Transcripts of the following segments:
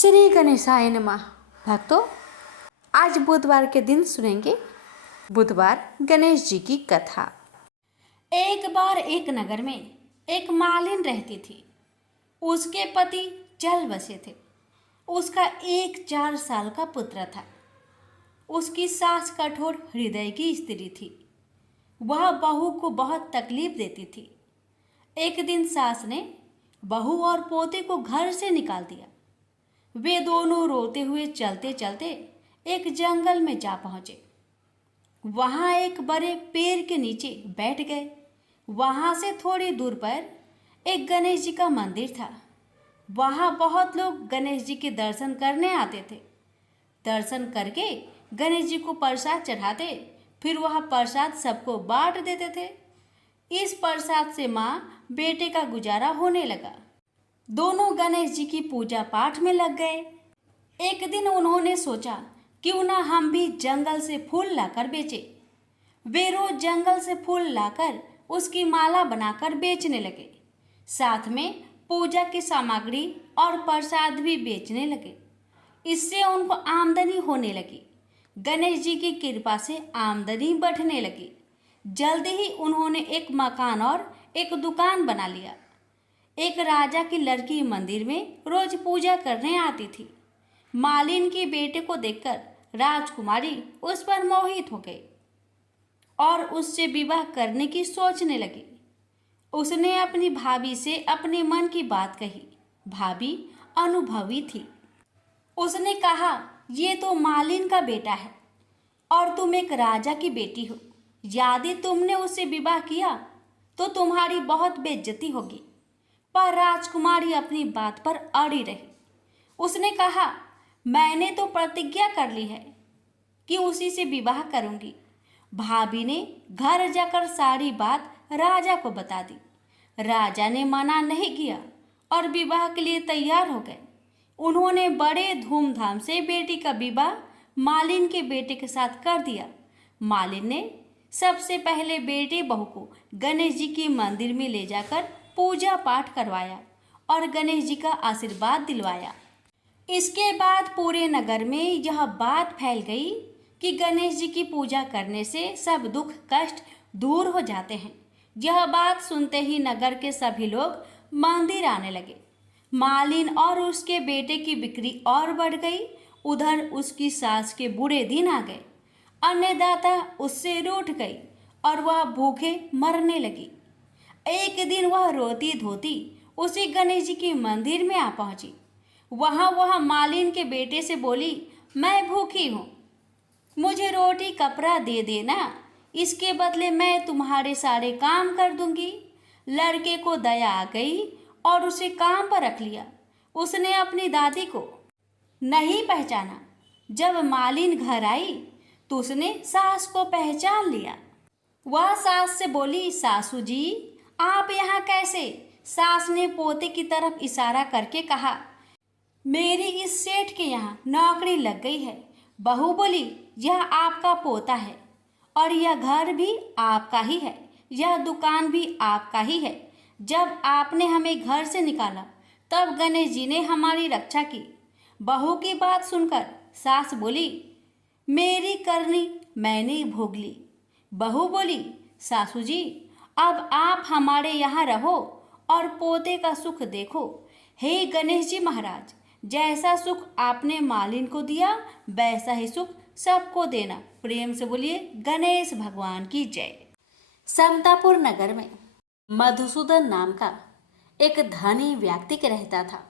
श्री गणेशाय नमः। भक्तों, आज बुधवार के दिन सुनेंगे बुधवार गणेश जी की कथा। एक बार एक नगर में एक मालिन रहती थी। उसके पति चल बसे थे। उसका एक 4 साल का पुत्र था। उसकी सास कठोर हृदय की स्त्री थी। वह बहू को बहुत तकलीफ देती थी। एक दिन सास ने बहू और पोते को घर से निकाल दिया। वे दोनों रोते हुए चलते चलते एक जंगल में जा पहुंचे। वहां एक बड़े पेड़ के नीचे बैठ गए। वहां से थोड़ी दूर पर एक गणेश जी का मंदिर था। वहां बहुत लोग गणेश जी के दर्शन करने आते थे। दर्शन करके गणेश जी को प्रसाद चढ़ाते, फिर वह प्रसाद सबको बांट देते थे। इस प्रसाद से माँ बेटे का गुजारा होने लगा। दोनों गणेश जी की पूजा पाठ में लग गए। एक दिन उन्होंने सोचा, क्यों ना हम भी जंगल से फूल लाकर बेचें। वे रोज जंगल से फूल लाकर उसकी माला बनाकर बेचने लगे। साथ में पूजा की सामग्री और प्रसाद भी बेचने लगे। इससे उनको आमदनी होने लगी। गणेश जी की कृपा से आमदनी बढ़ने लगी। जल्दी ही उन्होंने एक मकान और एक दुकान बना लिया। एक राजा की लड़की मंदिर में रोज पूजा करने आती थी। मालिन के बेटे को देखकर राजकुमारी उस पर मोहित हो गई और उससे विवाह करने की सोचने लगी। उसने अपनी भाभी से अपने मन की बात कही। भाभी अनुभवी थी। उसने कहा, ये तो मालिन का बेटा है और तुम एक राजा की बेटी हो। यदि तुमने उससे विवाह किया तो तुम्हारी बहुत बेइज्जती होगी। पर राजकुमारी अपनी बात पर अड़ी रही। उसने कहा, मैंने तो प्रतिज्ञा कर ली है कि उसी से विवाह करूंगी। भाभी ने घर जाकर सारी बात राजा को बता दी। राजा ने मना नहीं किया और विवाह के लिए तैयार हो गए। उन्होंने बड़े धूमधाम से बेटी का विवाह मालिन के बेटे के साथ कर दिया। मालिन ने सबसे पहले बेटे बहू को गणेश जी के मंदिर में ले जाकर पूजा पाठ करवाया और गणेश जी का आशीर्वाद दिलवाया। इसके बाद पूरे नगर में यह बात फैल गई कि गणेश जी की पूजा करने से सब दुख कष्ट दूर हो जाते हैं। यह बात सुनते ही नगर के सभी लोग मंदिर आने लगे। मालिन और उसके बेटे की बिक्री और बढ़ गई। उधर उसकी सास के बुरे दिन आ गए। अन्नदाता उससे रूठ गई और वह भूखे मरने लगी। एक दिन वह रोती धोती उसी गणेश जी के मंदिर में आ पहुंची। वह मालिन के बेटे से बोली, मैं भूखी हूँ, मुझे रोटी कपड़ा दे देना, इसके बदले मैं तुम्हारे सारे काम कर दूंगी। लड़के को दया आ गई और उसे काम पर रख लिया। उसने अपनी दादी को नहीं पहचाना। जब मालिन घर आई तो उसने सास को पहचान लिया। वह सास से बोली, सासू जी आप यहाँ कैसे? सास ने पोते की तरफ इशारा करके कहा, मेरी इस सेठ के यहाँ नौकरी लग गई है। बहू बोली, यह आपका पोता है और यह घर भी आपका ही है, यह दुकान भी आपका ही है। जब आपने हमें घर से निकाला तब गणेश जी ने हमारी रक्षा की। बहू की बात सुनकर सास बोली, मेरी करनी मैंने भोग ली। बहू बोली, सासू जी अब आप हमारे यहाँ रहो और पोते का सुख देखो। हे गणेश जी महाराज, जैसा सुख आपने मालिन को दिया वैसा ही सुख सबको देना। प्रेम से बोलिए गणेश भगवान की जय। समतापुर नगर में मधुसूदन नाम का एक धनी व्यक्ति रहता था।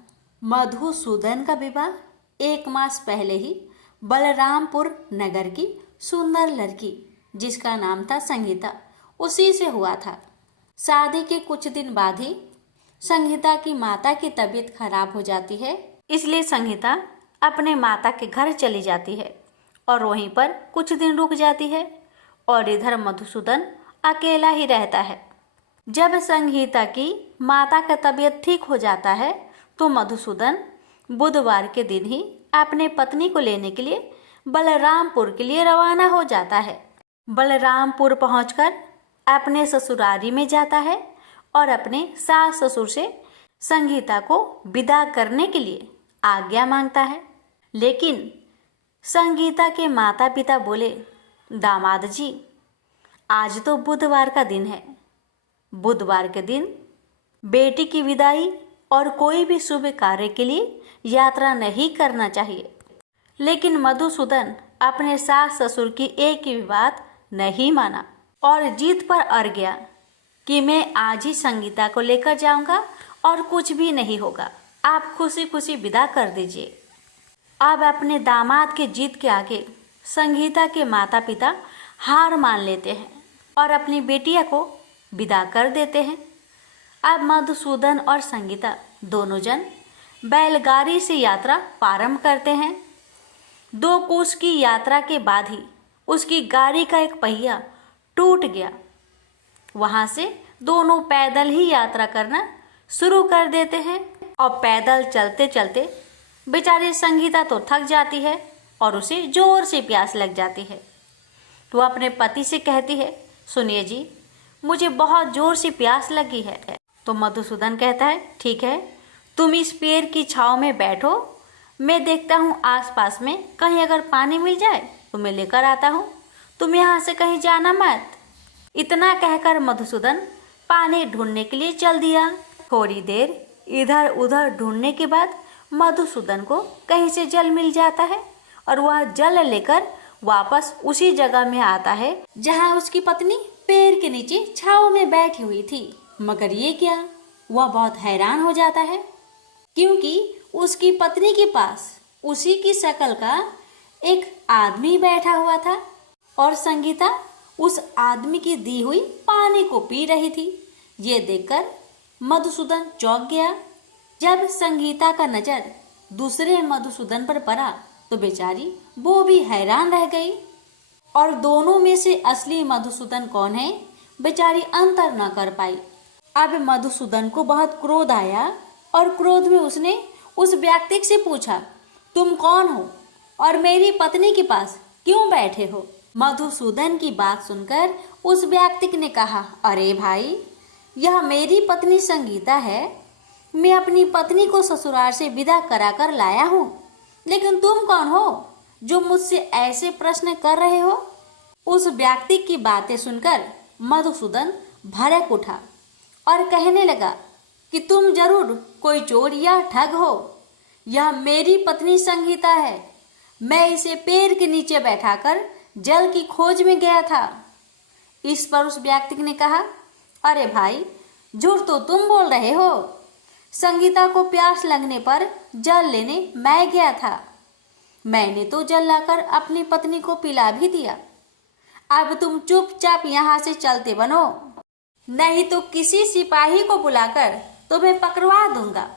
मधुसूदन का विवाह 1 मास पहले ही बलरामपुर नगर की सुंदर लड़की जिसका नाम था संगीता, उसी से हुआ था। शादी के कुछ दिन बाद ही संगीता की माता की तबीयत खराब हो जाती है। इसलिए संगीता अपने माता के घर चली जाती है और वहीं पर कुछ दिन रुक जाती है और इधर मधुसूदन अकेला ही रहता है। जब संगीता की माता का तबीयत ठीक हो जाता है तो मधुसूदन बुधवार के दिन ही अपने पत्नी को लेने के लिए बलरामपुर के लिए रवाना हो जाता है। बलरामपुर पहुंचकर अपने ससुरारी में जाता है और अपने सास ससुर से संगीता को विदा करने के लिए आज्ञा मांगता है। लेकिन संगीता के माता पिता बोले, दामाद जी, आज तो बुधवार का दिन है। बुधवार के दिन बेटी की विदाई और कोई भी शुभ कार्य के लिए यात्रा नहीं करना चाहिए। लेकिन मधुसूदन अपने सास ससुर की एक भी बात नहीं माना और जीत पर अड़ गया कि मैं आज ही संगीता को लेकर जाऊंगा और कुछ भी नहीं होगा, आप खुशी खुशी विदा कर दीजिए। अब अपने दामाद के जीत के आगे संगीता के माता पिता हार मान लेते हैं और अपनी बेटिया को विदा कर देते हैं। अब मधुसूदन और संगीता दोनों जन बैलगाड़ी से यात्रा प्रारंभ करते हैं। 2 कोस की यात्रा के बाद ही उसकी गाड़ी का एक पहिया टूट गया। वहां से दोनों पैदल ही यात्रा करना शुरू कर देते हैं और पैदल चलते चलते बेचारी संगीता तो थक जाती है और उसे जोर से प्यास लग जाती है। तो वह अपने पति से कहती है, सुनिए जी, मुझे बहुत जोर से प्यास लगी है। तो मधुसूदन कहता है, ठीक है, तुम इस पेड़ की छांव में बैठो, मैं देखता हूँ आसपास में कहीं अगर पानी मिल जाए तो मैं लेकर आता हूँ, तुम यहाँ से कहीं जाना मत। इतना कहकर मधुसूदन पानी ढूंढने के लिए चल दिया। थोड़ी देर इधर उधर ढूंढने के बाद मधुसूदन को कहीं से जल मिल जाता है और वह जल लेकर वापस उसी जगह में आता है जहाँ उसकी पत्नी पेड़ के नीचे छांव में बैठी हुई थी। मगर ये क्या, वह बहुत हैरान हो जाता है क्योंकि उसकी पत्नी के पास उसी की शक्ल का एक आदमी बैठा हुआ था और संगीता उस आदमी की दी हुई पानी को पी रही थी। ये देखकर मधुसूदन चौंक गया। जब संगीता का नजर दूसरे मधुसूदन पर पड़ा तो बेचारी वो भी हैरान रह गई और दोनों में से असली मधुसूदन कौन है बेचारी अंतर न कर पाई। अब मधुसूदन को बहुत क्रोध आया और क्रोध में उसने उस व्यक्ति से पूछा, तुम कौन हो और मेरी पत्नी के पास क्यों बैठे हो? मधुसूदन की बात सुनकर उस व्यक्ति ने कहा, अरे भाई, यह मेरी पत्नी संगीता है। मैं अपनी पत्नी को ससुराल से विदा कराकर लाया हूँ, लेकिन तुम कौन हो जो मुझसे ऐसे प्रश्न कर रहे हो? उस व्यक्ति की बातें सुनकर मधुसूदन भड़क उठा और कहने लगा कि तुम जरूर कोई चोर या ठग हो। यह मेरी पत्नी संगीता है। मैं इसे पेड़ के नीचे बैठाकर जल की खोज में गया था। इस पर उस व्यक्ति ने कहा, अरे भाई, झूठ तो तुम बोल रहे हो। संगीता को प्यास लगने पर जल लेने मैं गया था। मैंने तो जल लाकर अपनी पत्नी को पिला भी दिया। अब तुम चुपचाप यहाँ से चलते बनो, नहीं तो किसी सिपाही को बुलाकर तुम्हें पकड़वा दूंगा।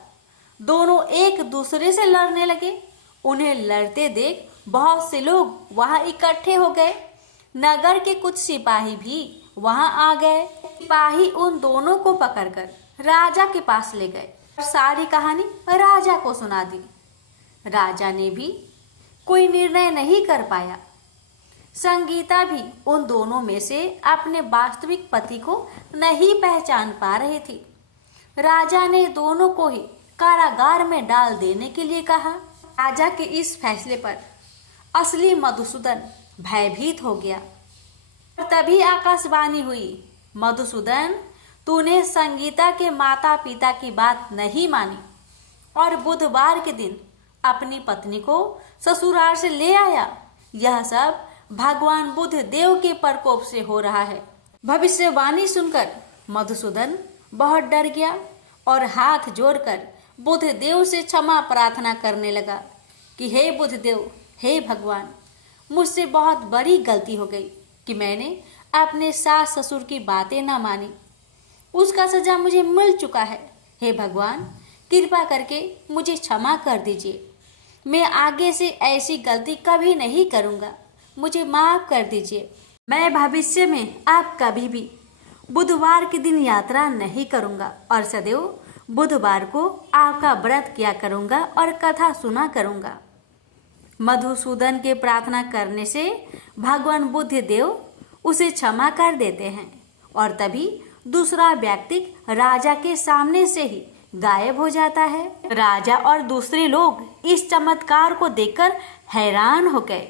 दोनों एक दूसरे से लड़ने लगे। उन्हें लड़ते देख बहुत से लोग वहां इकट्ठे हो गए। नगर के कुछ सिपाही भी वहां आ गए। सिपाही उन दोनों को पकड़कर राजा के पास ले गए और सारी कहानी राजा को सुना दी। राजा ने भी कोई निर्णय नहीं कर पाया। संगीता भी उन दोनों में से अपने वास्तविक पति को नहीं पहचान पा रही थी। राजा ने दोनों को ही कारागार में डाल देने के लिए कहा। राजा के इस फैसले पर असली मधुसूदन भयभीत हो गया। तभी आकाशवाणी हुई, मधुसूदन, तूने संगीता के माता पिता की बात नहीं मानी और बुधवार के दिन अपनी पत्नी को ससुराल से ले आया। यह सब भगवान बुद्ध देव के प्रकोप से हो रहा है। भविष्यवाणी सुनकर मधुसूदन बहुत डर गया और हाथ जोड़कर बुद्ध देव से क्षमा प्रार्थना करने लगा कि हे बुद्ध देव, हे भगवान, मुझसे बहुत बड़ी गलती हो गई कि मैंने अपने सास ससुर की बातें न मानी। उसका सजा मुझे मिल चुका है। हे भगवान, कृपा करके मुझे क्षमा कर दीजिए। मैं आगे से ऐसी गलती कभी नहीं करूँगा। मुझे माफ कर दीजिए। मैं भविष्य में आप कभी भी बुधवार के दिन यात्रा नहीं करूँगा और सदैव बुधवार को आपका व्रत किया करूँगा और कथा सुना करूँगा। मधुसूदन के प्रार्थना करने से भगवान बुद्ध देव उसे क्षमा कर देते हैं और तभी दूसरा व्यक्ति राजा के सामने से ही गायब हो जाता है। राजा और दूसरे लोग इस चमत्कार को देखकर हैरान हो गए।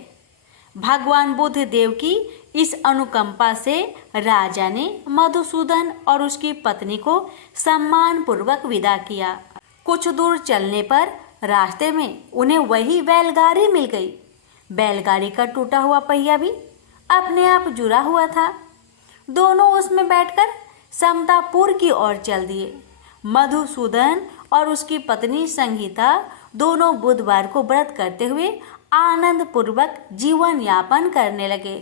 भगवान बुद्ध देव की इस अनुकंपा से राजा ने मधुसूदन और उसकी पत्नी को सम्मान पूर्वक विदा किया। कुछ दूर चलने पर रास्ते में उन्हें वही बैलगाड़ी मिल गई। बैलगाड़ी का टूटा हुआ पहिया भी अपने आप जुड़ा हुआ था। दोनों उसमें बैठकर समतापुर की ओर चल दिए। मधुसूदन और उसकी पत्नी संगीता दोनों बुधवार को व्रत करते हुए आनंद पूर्वक जीवन यापन करने लगे।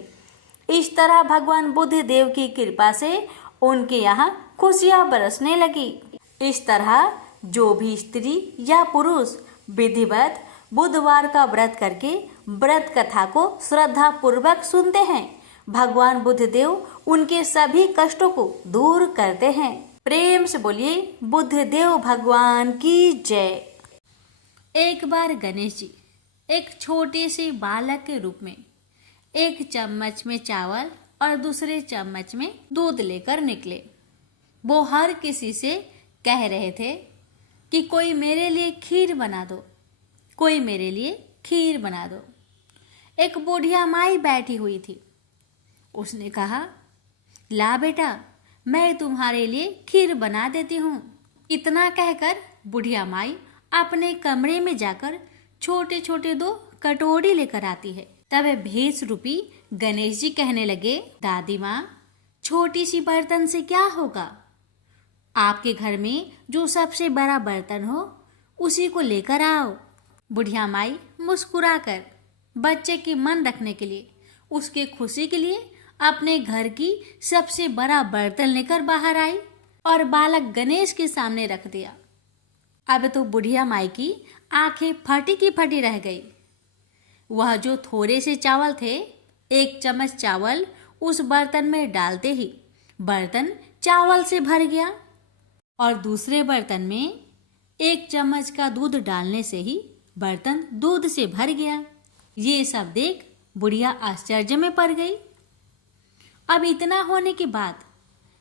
इस तरह भगवान बुद्ध देव की कृपा से उनके यहाँ खुशियाँ बरसने लगी। इस तरह जो भी स्त्री या पुरुष विधिवत बुधवार का व्रत करके व्रत कथा को श्रद्धा पूर्वक सुनते हैं, भगवान बुद्ध देव उनके सभी कष्टों को दूर करते हैं। प्रेम से बोलिए बुद्ध देव भगवान की जय। एक बार गणेश जी एक छोटे से बालक के रूप में एक चम्मच में चावल और दूसरे चम्मच में दूध लेकर निकले। वो हर किसी से कह रहे थे कि कोई मेरे लिए खीर बना दो, कोई मेरे लिए खीर बना दो। एक बुढ़िया माई बैठी हुई थी। उसने कहा, ला बेटा, मैं तुम्हारे लिए खीर बना देती हूँ। इतना कहकर बुढ़िया माई अपने कमरे में जाकर छोटे छोटे 2 कटोरी लेकर आती है। तब भेष रूपी गणेश जी कहने लगे, दादी माँ, छोटी सी बर्तन से क्या होगा? आपके घर में जो सबसे बड़ा बर्तन हो उसी को लेकर आओ। बुढ़िया माई मुस्कुराकर बच्चे की मन रखने के लिए, उसके खुशी के लिए अपने घर की सबसे बड़ा बर्तन लेकर बाहर आई और बालक गणेश के सामने रख दिया। अब तो बुढ़िया माई की आंखें फटी की फटी रह गई। वह जो थोड़े से चावल थे, 1 चम्मच चावल उस बर्तन में डालते ही बर्तन चावल से भर गया और दूसरे बर्तन में 1 चम्मच का दूध डालने से ही बर्तन दूध से भर गया। ये सब देख बुढ़िया आश्चर्य में पड़ गई। अब इतना होने के बाद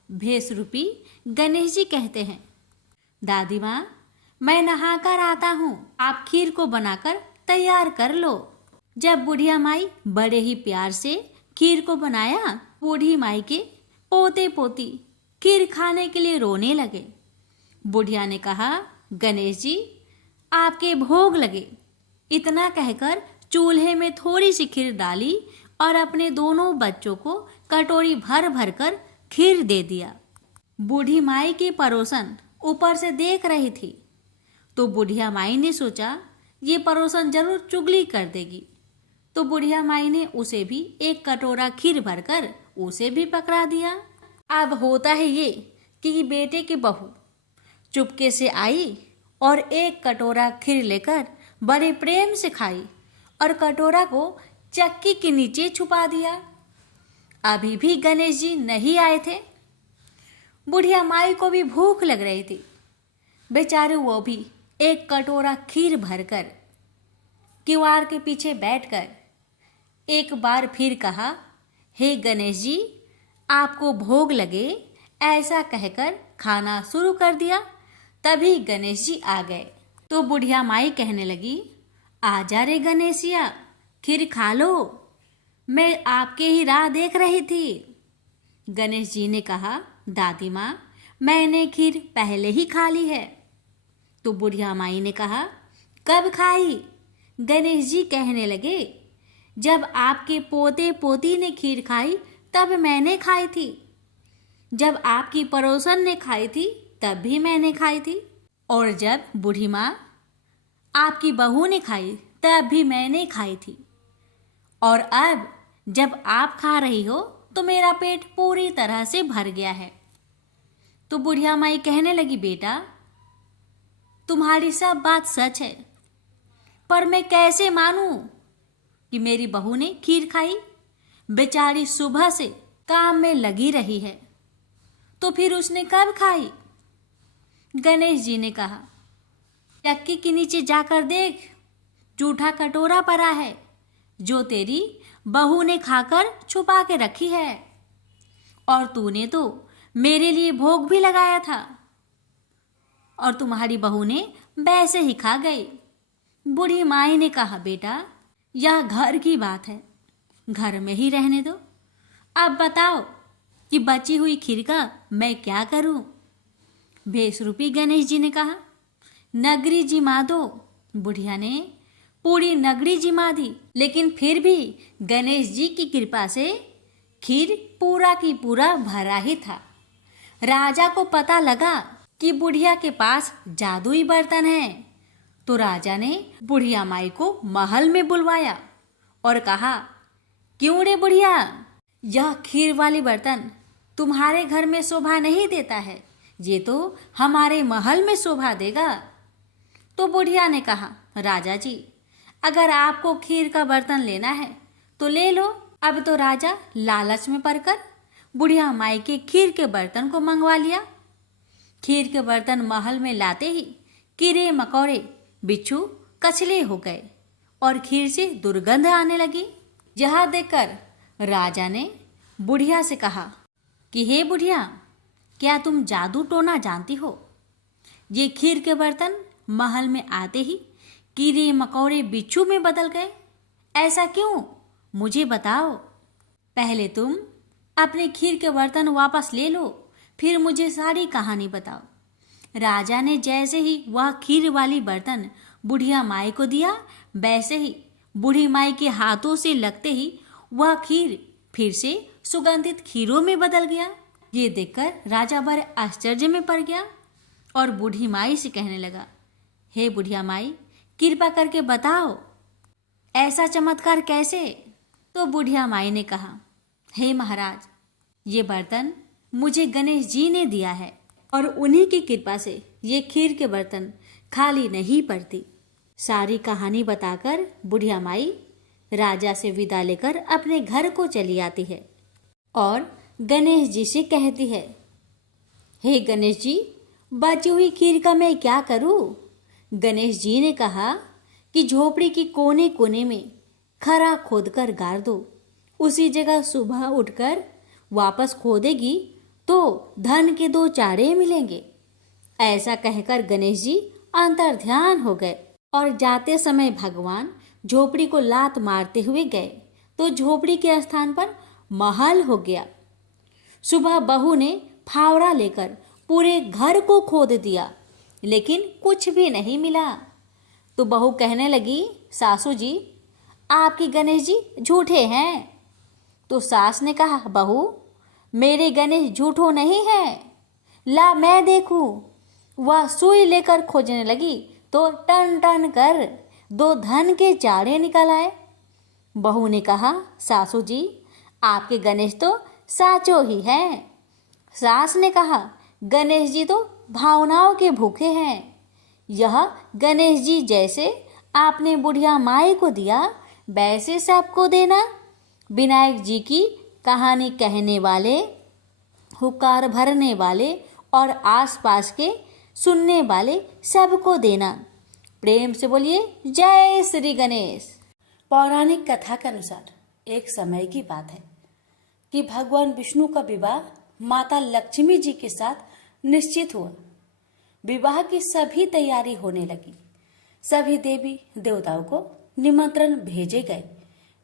भेष रूपी गणेश जी कहते हैं, दादी माँ, मैं नहाकर आता हूँ, आप खीर को बनाकर तैयार कर लो। जब बुढ़िया माई बड़े ही प्यार से खीर को बनाया, बूढ़ी माई के पोते पोती खीर खाने के लिए रोने लगे। बुढ़िया ने कहा, गणेश जी, आपके भोग लगे। इतना कहकर चूल्हे में थोड़ी सी खीर डाली और अपने दोनों बच्चों को कटोरी भर भर कर खीर दे दिया। बूढ़ी माई की पड़ोसन ऊपर से देख रही थी, तो बुढ़िया माई ने सोचा ये पड़ोसन जरूर चुगली कर देगी। तो बुढ़िया माई ने उसे भी 1 कटोरा खीर भरकर उसे भी पकड़ा दिया। अब होता है ये कि बेटे की बहू चुपके से आई और 1 कटोरा खीर लेकर बड़े प्रेम से खाई और कटोरा को चक्की के नीचे छुपा दिया। अभी भी गणेश जी नहीं आए थे। बुढ़िया माई को भी भूख लग रही थी। बेचारे वो भी 1 कटोरा खीर भरकर किवाड़ के पीछे बैठकर एक बार फिर कहा, हे गणेश जी, आपको भोग लगे, ऐसा कहकर खाना शुरू कर दिया। तभी गणेश जी आ गए। तो बुढ़िया माई कहने लगी, आजा रे गणेशिया, खीर खा लो, मैं आपके ही राह देख रही थी। गणेश जी ने कहा, दादी माँ, मैंने खीर पहले ही खा ली है। तो बुढ़िया माई ने कहा, कब खाई? गणेश जी कहने लगे, जब आपके पोते पोती ने खीर खाई तब मैंने खाई थी, जब आपकी पड़ोसन ने खाई थी तब भी मैंने खाई थी, और जब बूढ़ी माँ आपकी बहू ने खाई तब भी मैंने खाई थी, और अब जब आप खा रही हो तो मेरा पेट पूरी तरह से भर गया है। तो बुढ़िया माई कहने लगी, बेटा, तुम्हारी सब बात सच है, पर मैं कैसे मानूं कि मेरी बहू ने खीर खाई? बेचारी सुबह से काम में लगी रही है, तो फिर उसने कब खाई? गणेश जी ने कहा, चक्की के नीचे जाकर देख, जूठा कटोरा पड़ा है जो तेरी बहू ने खाकर छुपा के रखी है, और तूने तो मेरे लिए भोग भी लगाया था। और तुम्हारी बहू ने वैसे ही खा गई। बूढ़ी माई ने कहा, बेटा यह घर की बात है, घर में ही रहने दो। अब बताओ कि बची हुई खीर का मैं क्या करूं? भेषरूपी गणेश जी ने कहा, नगरी जिमा दो। बुढ़िया ने पूरी नगरी जिमा दी, लेकिन फिर भी गणेश जी की कृपा से खीर पूरा की पूरा भरा ही था। राजा को पता लगा कि बुढ़िया के पास जादुई बर्तन है, तो राजा ने बुढ़िया माई को महल में बुलवाया और कहा, क्यों रे बुढ़िया, यह खीर वाली बर्तन तुम्हारे घर में शोभा नहीं देता है, ये तो हमारे महल में शोभा देगा। तो बुढ़िया ने कहा, राजा जी अगर आपको खीर का बर्तन लेना है तो ले लो। अब तो राजा लालच में पड़कर बुढ़िया माई के खीर के बर्तन को मंगवा लिया। खीर के बर्तन महल में लाते ही कीड़े मकोड़े बिच्छू कचले हो गए और खीर से दुर्गंध आने लगी। यह देखकर राजा ने बुढ़िया से कहा कि हे बुढ़िया, क्या तुम जादू टोना जानती हो? ये खीर के बर्तन महल में आते ही कीड़े मकोड़े बिच्छू में बदल गए, ऐसा क्यों? मुझे बताओ। पहले तुम अपने खीर के बर्तन वापस ले लो, फिर मुझे सारी कहानी बताओ। राजा ने जैसे ही वह खीर वाली बर्तन बुढ़िया माई को दिया, वैसे ही बूढ़ी माई के हाथों से लगते ही वह खीर फिर से सुगंधित खीरों में बदल गया। ये देखकर राजा बड़े आश्चर्य में पड़ गया और बूढ़ी माई से कहने लगा, हे बुढ़िया माई, कृपा करके बताओ ऐसा चमत्कार कैसे? तो बुढ़िया माई ने कहा, हे महाराज, ये बर्तन मुझे गणेश जी ने दिया है और उन्हीं की कृपा से ये खीर के बर्तन खाली नहीं पड़ती। सारी कहानी बताकर बुढ़िया माई राजा से विदा लेकर अपने घर को चली आती है और गणेश जी से कहती है, हे गणेश जी, बची हुई खीर का मैं क्या करूं? गणेश जी ने कहा कि झोपड़ी की कोने कोने में खरा खोदकर गाड़ दो, उसी जगह सुबह उठकर वापस खोदेगी तो धन के 2 चाड़े मिलेंगे। ऐसा कहकर गणेश जी अंतर्ध्यान हो गए और जाते समय भगवान झोपड़ी को लात मारते हुए गए तो झोपड़ी के स्थान पर महल हो गया। सुबह बहू ने फावड़ा लेकर पूरे घर को खोद दिया, लेकिन कुछ भी नहीं मिला। तो बहू कहने लगी, सासू जी, आपकी गणेश जी झूठे हैं। तो सास ने कहा, बहू, मेरे गणेश झूठो नहीं है, ला मैं देखूं। वह सुई लेकर खोजने लगी तो टन टन कर 2 धन के चाड़े निकल आए। बहू ने कहा, सासू जी, आपके गणेश तो साचो ही हैं। सास ने कहा, गणेश जी तो भावनाओं के भूखे हैं। यह गणेश जी जैसे आपने बुढ़िया माई को दिया, वैसे सबको देना। विनायक जी की कहानी कहने वाले, हुक्कार भरने वाले और आसपास के सुनने वाले सबको देना। प्रेम से बोलिए, जय श्री गणेश। पौराणिक कथा के अनुसार एक समय की बात है कि भगवान विष्णु का विवाह माता लक्ष्मी जी के साथ निश्चित हुआ। विवाह की सभी तैयारी होने लगी। सभी देवी देवताओं को निमंत्रण भेजे गए,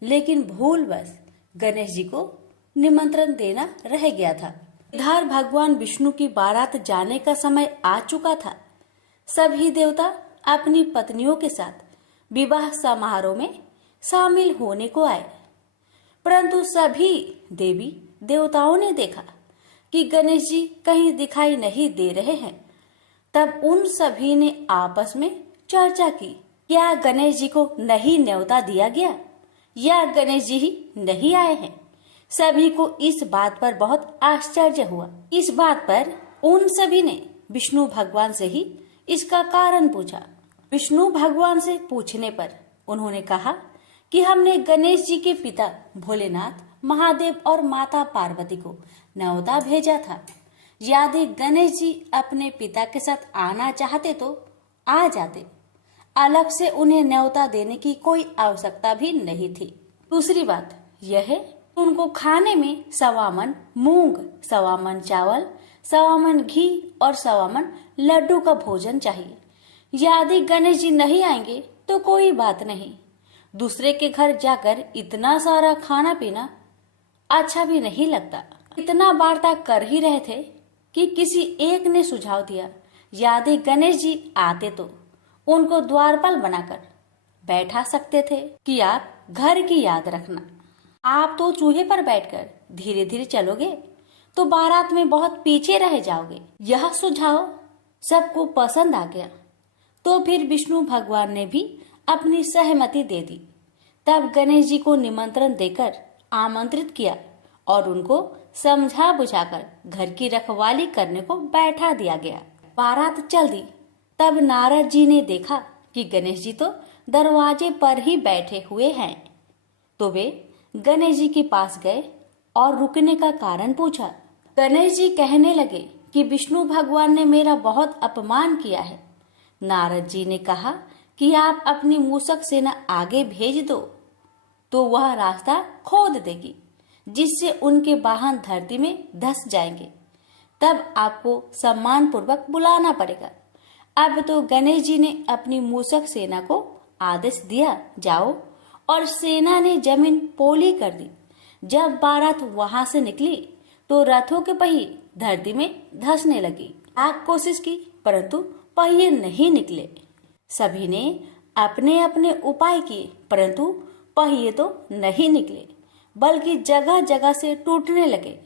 लेकिन भूलवश गणेश जी को निमंत्रण देना रह गया था। इधर भगवान विष्णु की बारात जाने का समय आ चुका था। सभी देवता अपनी पत्नियों के साथ विवाह समारोह में शामिल होने को आए, परंतु सभी देवी देवताओं ने देखा कि गणेश जी कहीं दिखाई नहीं दे रहे हैं। तब उन सभी ने आपस में चर्चा की, क्या गणेश जी को नहीं न्योता दिया गया या गणेश जी ही नहीं आए हैं। सभी को इस बात पर बहुत आश्चर्य हुआ। इस बात पर उन सभी ने विष्णु भगवान से ही इसका कारण पूछा। विष्णु भगवान से पूछने पर उन्होंने कहा कि हमने गणेश जी के पिता भोलेनाथ, महादेव और माता पार्वती को न्योता भेजा था। यदि गणेश जी अपने पिता के साथ आना चाहते तो आ जाते, अलग से उन्हें न्योता देने की कोई आवश्यकता भी नहीं थी। दूसरी बात यह है, उनको खाने में 1.25 मन मूंग, 1.25 मन चावल, 1.25 मन घी और 1.25 मन लड्डू का भोजन चाहिए। यदि गणेश जी नहीं आएंगे तो कोई बात नहीं, दूसरे के घर जाकर इतना सारा खाना पीना अच्छा भी नहीं लगता। इतना वार्ता कर ही रहे थे कि किसी एक ने सुझाव दिया, यदि गणेश जी आते तो उनको द्वारपाल बनाकर बैठा सकते थे कि आप घर की याद रखना। आप तो चूहे पर बैठकर धीरे धीरे चलोगे तो बारात में बहुत पीछे रह जाओगे। यह सुझाव सबको पसंद आ गया तो फिर विष्णु भगवान ने भी अपनी सहमति दे दी। तब गणेश जी को निमंत्रण देकर आमंत्रित किया और उनको समझा बुझाकर घर की रखवाली करने को बैठा दिया गया। बारात चल दी। तब नारद जी ने देखा कि गणेश जी तो दरवाजे पर ही बैठे हुए हैं, तो वे गणेश जी के पास गए और रुकने का कारण पूछा। गणेश जी कहने लगे कि विष्णु भगवान ने मेरा बहुत अपमान किया है। नारद जी ने कहा कि आप अपनी मूषक सेना आगे भेज दो तो वह रास्ता खोद देगी, जिससे उनके वाहन धरती में धंस जाएंगे। तब आपको सम्मान पूर्वक बुलाना पड़ेगा। अब तो गणेश जी ने अपनी मूषक सेना को आदेश दिया, जाओ, और सेना ने जमीन पोली कर दी। जब बारात वहां से निकली तो रथों के पहिए धरती में धंसने लगी। आग कोशिश की परंतु पहिए नहीं निकले। सभी ने अपने अपने उपाय किए परंतु पहिए तो नहीं निकले, बल्कि जगह जगह से टूटने लगे।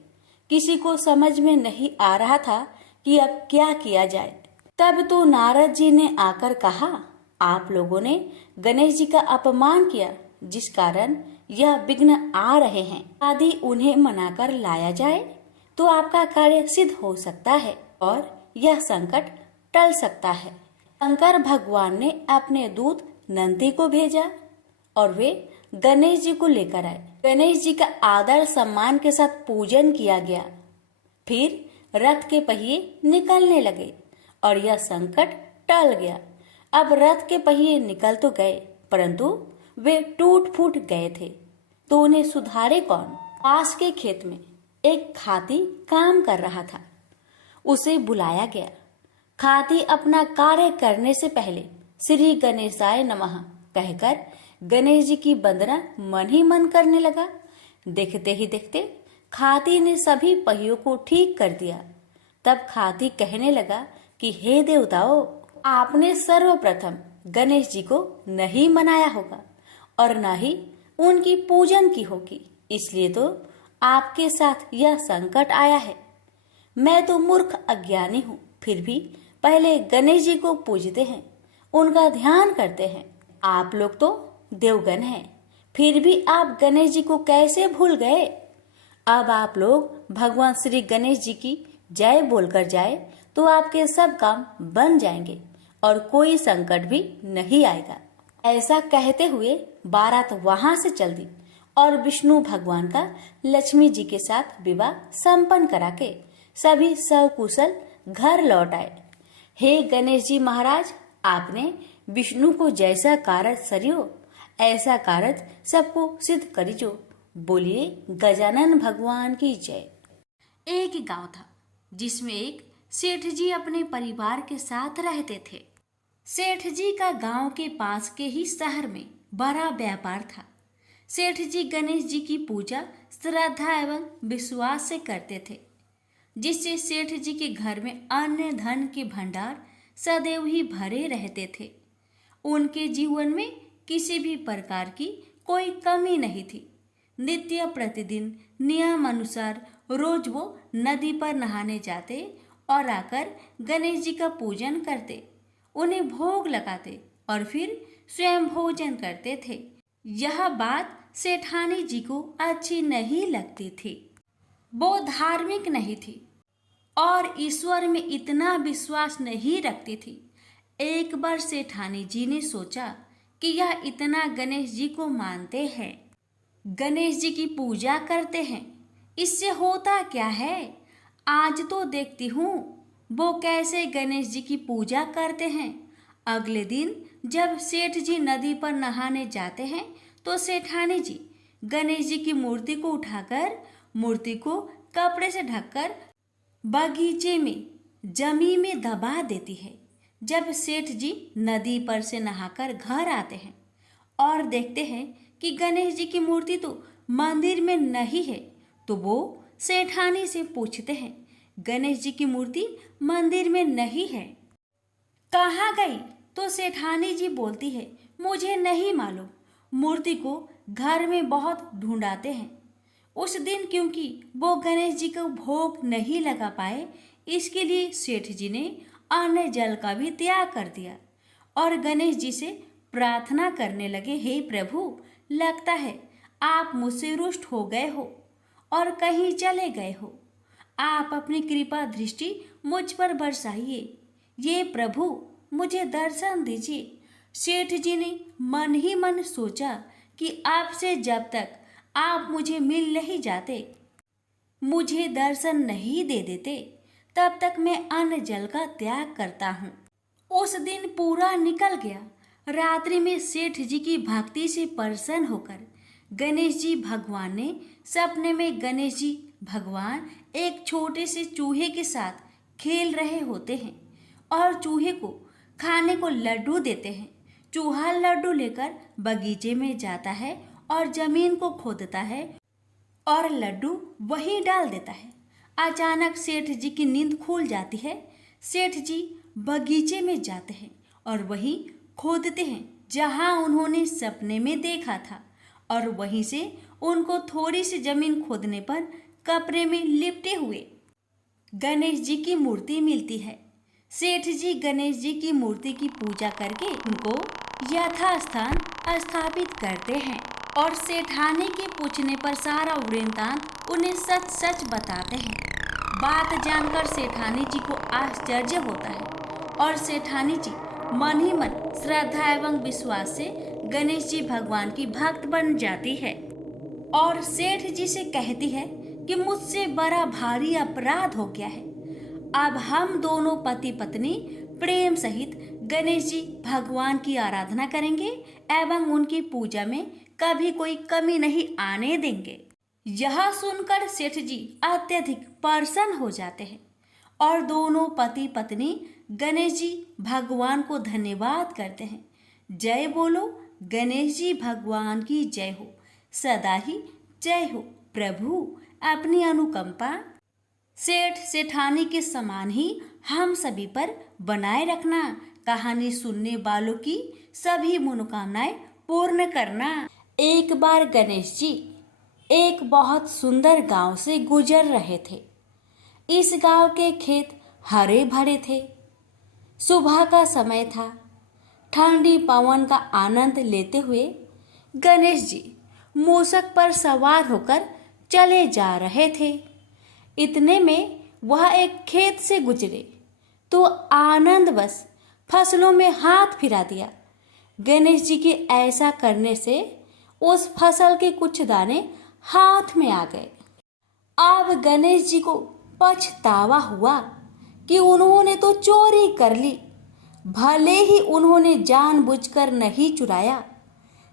किसी को समझ में नहीं आ रहा था कि अब क्या किया जाए। तब तो नारद जी ने आकर कहा, आप लोगों ने गणेश जी का अपमान किया, जिस कारण यह विघ्न आ रहे हैं। यदि उन्हें मनाकर लाया जाए तो आपका कार्य सिद्ध हो सकता है और यह संकट टल सकता है। शंकर भगवान ने अपने दूत नंदी को भेजा और वे गणेश जी को लेकर आए। गणेश जी का आदर सम्मान के साथ पूजन किया गया। फिर रथ के पहिए निकलने लगे और यह संकट टल गया। अब रथ के पहिए निकल तो गए परंतु वे टूट फूट गए थे, तो उन्हें सुधारे कौन। पास के खेत में एक खाती काम कर रहा था। उसे बुलाया गया। खाती अपना कार्य करने से पहले श्री गणेशाय नमः कहकर गणेश जी की वंदना मन ही मन करने लगा। देखते ही देखते खाती ने सभी पहियों को ठीक कर दिया। तब खाती कहने लगा कि हे देवताओं, आपने सर्वप्रथम गणेश जी को नहीं मनाया होगा और न ही उनकी पूजन की होगी, इसलिए तो आपके साथ यह संकट आया है। मैं तो मूर्ख अज्ञानी हूँ, फिर भी पहले गणेश जी को पूजते हैं, उनका ध्यान करते हैं। आप लोग तो देवगण हैं, फिर भी आप गणेश जी को कैसे भूल गए। अब आप लोग भगवान श्री गणेश जी की जय बोलकर जाए तो आपके सब काम बन जाएंगे और कोई संकट भी नहीं आएगा। ऐसा कहते हुए बारात वहां से चल दी और विष्णु भगवान का लक्ष्मी जी के साथ विवाह संपन्न करा के सभी सकुशल घर लौट आए। हे गणेश जी महाराज, आपने विष्णु को जैसा कारज सरियो ऐसा कारज सबको सिद्ध करिजो। बोलिए गजानन भगवान की जय। एक गांव था जिसमें एक सेठ जी अपने परिवार के साथ रहते थे। सेठ जी का गांव के पास के ही शहर में बड़ा व्यापार था। सेठ जी गणेश जी की पूजा श्रद्धा एवं विश्वास से करते थे, जिससे सेठ जी के घर में अन्न धन के भंडार सदैव ही भरे रहते थे। उनके जीवन में किसी भी प्रकार की कोई कमी नहीं थी। नित्य प्रतिदिन नियम अनुसार रोज वो नदी पर नहाने जाते और आकर गणेश जी का पूजन करते, उन्हें भोग लगाते और फिर स्वयं भोजन करते थे। यह बात सेठानी जी को अच्छी नहीं लगती थी। वो धार्मिक नहीं थी और ईश्वर में इतना विश्वास नहीं रखती थी। एक बार सेठानी जी ने सोचा कि यह इतना गणेश जी को मानते हैं, गणेश जी की पूजा करते हैं, इससे होता क्या है। आज तो देखती हूँ वो कैसे गणेश जी की पूजा करते हैं। अगले दिन जब सेठ जी नदी पर नहाने जाते हैं तो सेठानी जी गणेश जी की मूर्ति को उठाकर मूर्ति को कपड़े से ढककर बगीचे में जमीन में दबा देती है। जब सेठ जी नदी पर से नहाकर घर आते हैं और देखते हैं कि गणेश जी की मूर्ति तो मंदिर में नहीं है, तो वो सेठानी से पूछते हैं, गणेश जी की मूर्ति मंदिर में नहीं है, कहाँ गई? तो सेठानी जी बोलती है, मुझे नहीं मालूम, मूर्ति को घर में बहुत ढूंढाते हैं। उस दिन क्योंकि वो गणेश जी को भोग नहीं लगा पाए, इसके लिए सेठ जी ने अन्न जल का भी त्याग कर दिया और गणेश जी से प्रार्थना करने लगे, हे प्रभु, लगता है आप मुझसे रुष्ट हो गए हो और कहीं चले गए हो। आप अपनी कृपा दृष्टि मुझ पर बरसाइए। ये प्रभु, मुझे दर्शन दीजिए। सेठ जी ने मन ही मन सोचा कि आपसे जब तक आप मुझे मिल नहीं जाते, मुझे दर्शन नहीं दे देते, तब तक मैं अन्न जल का त्याग करता हूँ। उस दिन पूरा निकल गया। रात्रि में सेठ जी की भक्ति से प्रसन्न होकर गणेश जी भगवान ने सपने में गणेश जी भगवान एक छोटे से चूहे के साथ खेल रहे होते हैं और चूहे को खाने को लड्डू देते हैं। चूहा लड्डू लेकर बगीचे में जाता है और जमीन को खोदता है और लड्डू वही डाल देता है। अचानक सेठ जी की नींद खुल जाती है। सेठ जी बगीचे में जाते हैं और वही खोदते हैं जहां उन्होंने सपने में देखा था, और वहीं से उनको थोड़ी सी जमीन खोदने पर कपड़े में लिपटे हुए गणेश जी की मूर्ति मिलती है। सेठ जी गणेश जी की मूर्ति की पूजा करके उनको यथास्थान स्थापित करते हैं और सेठानी के पूछने पर सारा वृत्तांत उन्हें सच सच बताते हैं। बात जानकर सेठानी जी को आश्चर्य होता है और सेठानी जी मन ही मन श्रद्धा एवं विश्वास से गणेश जी भगवान की भक्त बन जाती है और सेठ जी से कहती है कि मुझसे बड़ा भारी अपराध हो गया है। अब हम दोनों पति पत्नी प्रेम सहित गणेश जी भगवान की आराधना करेंगे एवं उनकी पूजा में कभी कोई कमी नहीं आने देंगे। यह सुनकर सेठ जी अत्यधिक प्रसन्न हो जाते हैं और दोनों पति पत्नी गणेश जी भगवान को धन्यवाद करते हैं। जय बोलो, गणेश जी भगवान की जय हो, सदा ही जय हो। प्रभु अपनी अनुकंपा सेठ सेठानी के समान ही हम सभी पर बनाए रखना। कहानी सुनने वालों की सभी मनोकामनाएं पूर्ण करना। एक बार गणेश जी एक बहुत सुंदर गांव से गुजर रहे थे। इस गांव के खेत हरे भरे थे। सुबह का समय था। ठंडी पवन का आनंद लेते हुए गणेश जी मूषक पर सवार होकर चले जा रहे थे। इतने में वह एक खेत से गुजरे तो आनंदवश फसलों में हाथ फिरा दिया। गणेश जी के ऐसा करने से उस फसल के कुछ दाने हाथ में आ गए। अब गणेश जी को पछतावा हुआ कि उन्होंने तो चोरी कर ली। भले ही उन्होंने जानबूझकर नहीं चुराया,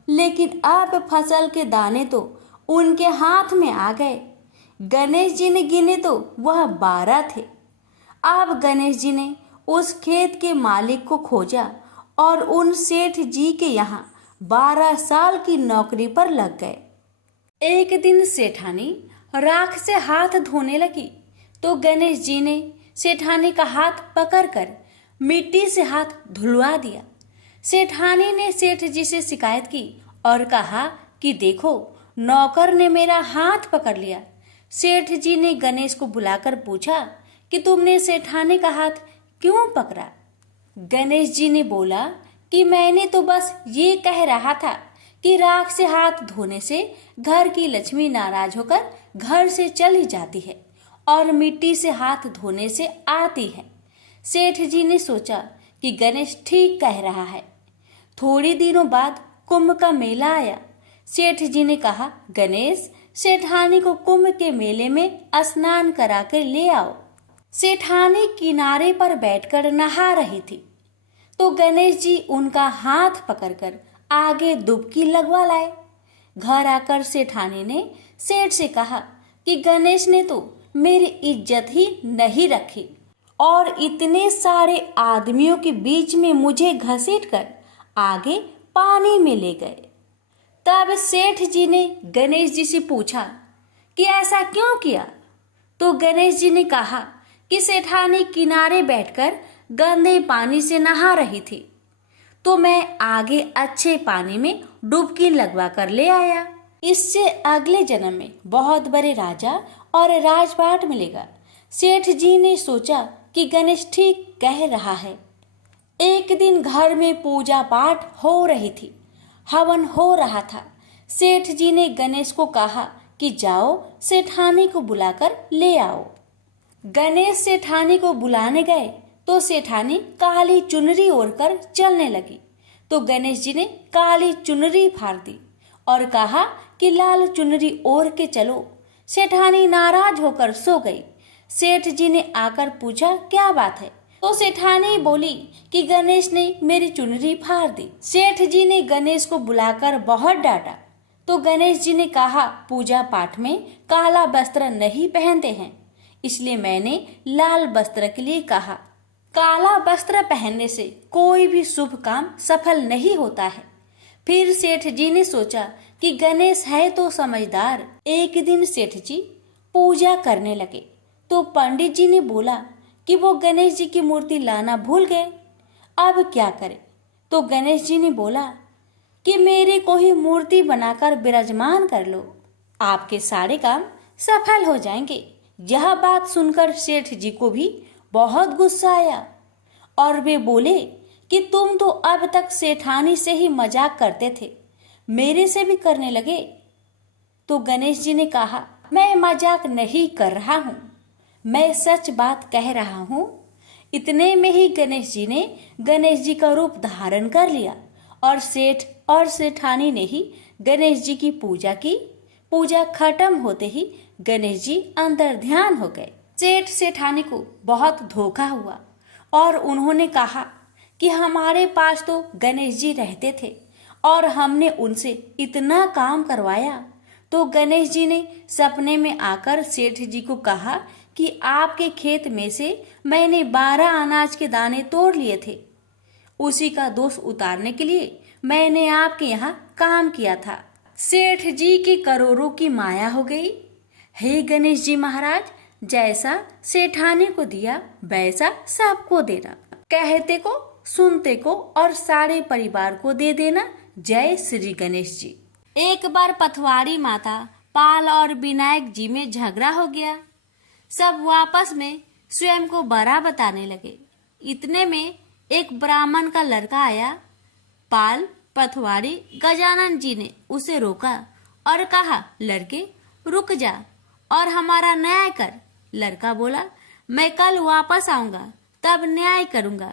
लेकिन अब फसल के दाने तो उनके हाथ में आ गए। गणेश जी ने गिने तो वह 12 थे। अब गणेश जी ने उस खेत के मालिक को खोजा और उन सेठ जी के यहाँ 12 साल की नौकरी पर लग गए। एक दिन सेठानी राख से हाथ धोने लगी तो गणेश जी ने सेठानी का हाथ पकड़कर मिट्टी से हाथ धुलवा दिया। सेठानी ने सेठ जी से शिकायत की और कहा कि देखो, नौकर ने मेरा हाथ पकड़ लिया। सेठ जी ने गणेश को बुलाकर पूछा कि तुमने सेठानी का हाथ क्यों पकड़ा? गणेश जी ने बोला कि मैंने तो बस ये कह रहा था कि राख से हाथ धोने से घर की लक्ष्मी नाराज होकर घर से चली जाती है और मिट्टी से हाथ धोने से आती है। सेठ जी ने सोचा कि गणेश ठीक कह रहा है। थोड़ी दिनों बाद कुंभ का मेला आया। सेठ जी ने कहा, गणेश, सेठानी को कुंभ के मेले में स्नान करा कर ले आओ। सेठानी किनारे पर बैठकर नहा रही थी तो गणेश जी उनका हाथ पकड़कर आगे डुबकी लगवा लाए। घर आकर सेठानी ने सेठ से कहा कि गणेश ने तो मेरी इज्जत ही नहीं रखी और इतने सारे आदमियों के बीच में मुझे घसीटकर आगे पानी में ले गए। तब सेठ जी ने गणेश जी से पूछा कि ऐसा क्यों किया? तो गणेश जी ने कहा कि सेठानी किनारे बैठकर गंदे पानी से नहा रही थी, तो मैं आगे अच्छे पानी में डुबकी लगवा कर ले आया। इससे अगले जन्म में बहुत बड़े राजा और राजपाट मिलेगा। सेठ जी ने सोचा कि गणेश ठीक कह रहा है। एक दिन घर में पूजा पाठ हो रही थी, हवन हो रहा था। सेठ जी ने गणेश को कहा कि जाओ सेठानी को बुलाकर ले आओ। गणेश सेठानी को बुलाने गए तो सेठानी काली चुनरी ओढ़कर चलने लगी, तो गणेश जी ने काली चुनरी फाड़ दी और कहा कि लाल चुनरी ओढ़ के चलो। सेठानी नाराज होकर सो गई। सेठ जी ने आकर पूछा क्या बात है, तो सेठानी बोली कि गणेश ने मेरी चुनरी फाड़ दी। सेठ जी ने गणेश को बुलाकर बहुत डांटा, तो गणेश जी ने कहा पूजा पाठ में काला वस्त्र नहीं पहनते हैं, इसलिए मैंने लाल वस्त्र के लिए कहा। काला वस्त्र पहनने से कोई भी शुभ काम सफल नहीं होता है। फिर सेठ जी ने सोचा कि गणेश है तो समझदार। एक दिन सेठ जी पूजा करने लगे तो पंडित जी ने बोला कि वो गणेश जी की मूर्ति लाना भूल गए, अब क्या करें? तो गणेश जी ने बोला कि मेरे को ही मूर्ति बनाकर विराजमान कर लो, आपके सारे काम सफल हो जाएंगे। यह बात सुनकर सेठ जी को भी बहुत गुस्सा आया और वे बोले कि तुम तो अब तक सेठानी से ही मजाक करते थे, मेरे से भी करने लगे। तो गणेश जी ने कहा मैं मजाक नहीं कर रहा हूँ, मैं सच बात कह रहा हूँ। इतने में ही गणेश जी ने गणेश जी का रूप धारण कर लिया और सेठ और सेठानी ने ही गणेश जी की पूजा की। पूजा खत्म होते ही गणेश जी अंतर ध्यान हो गए। सेठ सेठानी को बहुत धोखा हुआ और उन्होंने कहा कि हमारे पास तो गणेश जी रहते थे और हमने उनसे इतना काम करवाया। तो गणेश जी ने सपने में आकर सेठ जी को कहा कि आपके खेत में से मैंने 12 अनाज के दाने तोड़ लिए थे, उसी का दोष उतारने के लिए मैंने आपके यहाँ काम किया था। सेठ जी की करोड़ों की माया हो गई। हे गणेश जी महाराज, जैसा सेठानी को दिया वैसा सबको देना, कहते को सुनते को और सारे परिवार को दे देना। जय श्री गणेश जी। एक बार पथवारी माता पाल और विनायक जी में झगड़ा हो गया। सब आपस में स्वयं को बड़ा बताने लगे। इतने में एक ब्राह्मण का लड़का आया। पाल पथवारी गजानन जी ने उसे रोका और कहा लड़के रुक जा और हमारा न्याय कर। लड़का बोला मैं कल वापस आऊंगा तब न्याय करूंगा।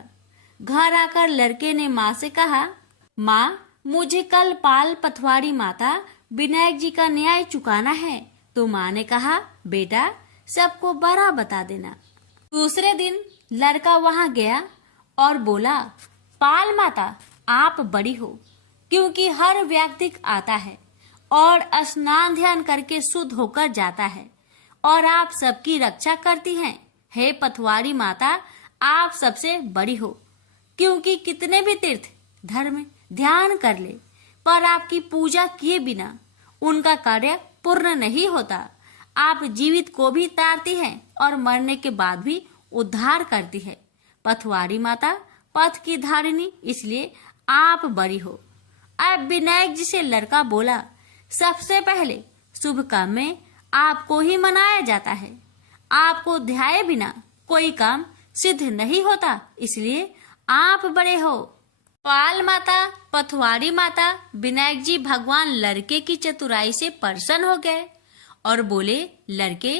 घर आकर लड़के ने माँ से कहा माँ मुझे कल पाल पथवारी माता विनायक जी का न्याय चुकाना है। तो माँ ने कहा बेटा सबको बड़ा बता देना। दूसरे दिन लड़का वहां गया और बोला पाल माता आप बड़ी हो, क्योंकि हर व्यक्ति आता है और स्नान ध्यान करके शुद्ध होकर जाता है और आप सबकी रक्षा करती हैं। हे पथवारी माता आप सबसे बड़ी हो, क्योंकि कितने भी तीर्थ धर्म ध्यान कर ले पर आपकी पूजा किए बिना उनका कार्य पूर्ण नहीं होता। आप जीवित को भी तारती हैं और मरने के बाद भी उद्धार करती है। पथवारी माता पथ की धारिणी, इसलिए आप बड़ी हो। अब विनायक जी से लड़का बोला सबसे पहले शुभ काम में आपको ही मनाया जाता है। आपको ध्याये बिना कोई काम सिद्ध नहीं होता, इसलिए आप बड़े हो। पाल माता पथवारी माता विनायक जी भगवान लड़के की चतुराई से प्रसन्न हो गए और बोले लड़के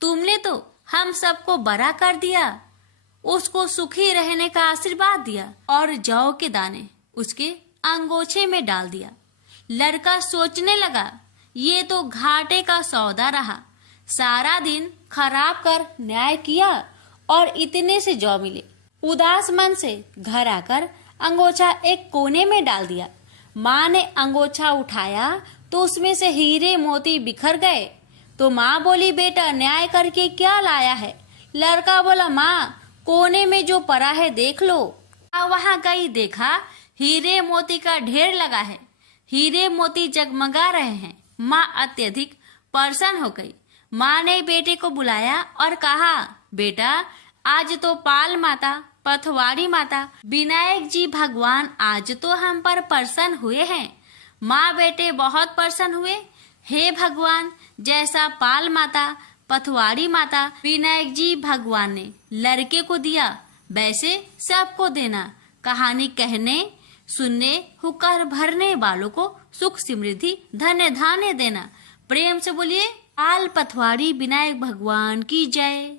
तुमने तो हम सबको बड़ा कर दिया, उसको सुखी रहने का आशीर्वाद दिया और जौ के दाने उसके अंगोछे में डाल दिया। लड़का सोचने लगा ये तो घाटे का सौदा रहा, सारा दिन खराब कर न्याय किया और इतने से जौ मिले। उदास मन से घर आकर अंगोछा एक कोने में डाल दिया। माँ ने अंगोछा उठाया तो उसमें से हीरे मोती बिखर गए। तो माँ बोली बेटा न्याय करके क्या लाया है? लड़का बोला माँ कोने में जो पड़ा है देख लो। वहां गई, देखा हीरे मोती का ढेर लगा है, हीरे मोती जगमगा रहे हैं। माँ अत्यधिक प्रसन्न हो गई। माँ ने बेटे को बुलाया और कहा, बेटा आज तो पाल माता, पथवाड़ी माता, विनायक जी भगवान आज तो हम पर प्रसन्न हुए हैं। माँ बेटे बहुत प्रसन्न हुए। हे भगवान, जैसा पाल माता, पथवाड़ी माता, विनायक जी भगवान ने लड़के को दिया, वैसे सबको देना। कहानी कहने, सुनने, हुक्कर भरने वालों को सुख समृद्धि धन्य धान्य देना। प्रेम से बोलिए, पाल पथवाड़ी विनायक भगवान की जय।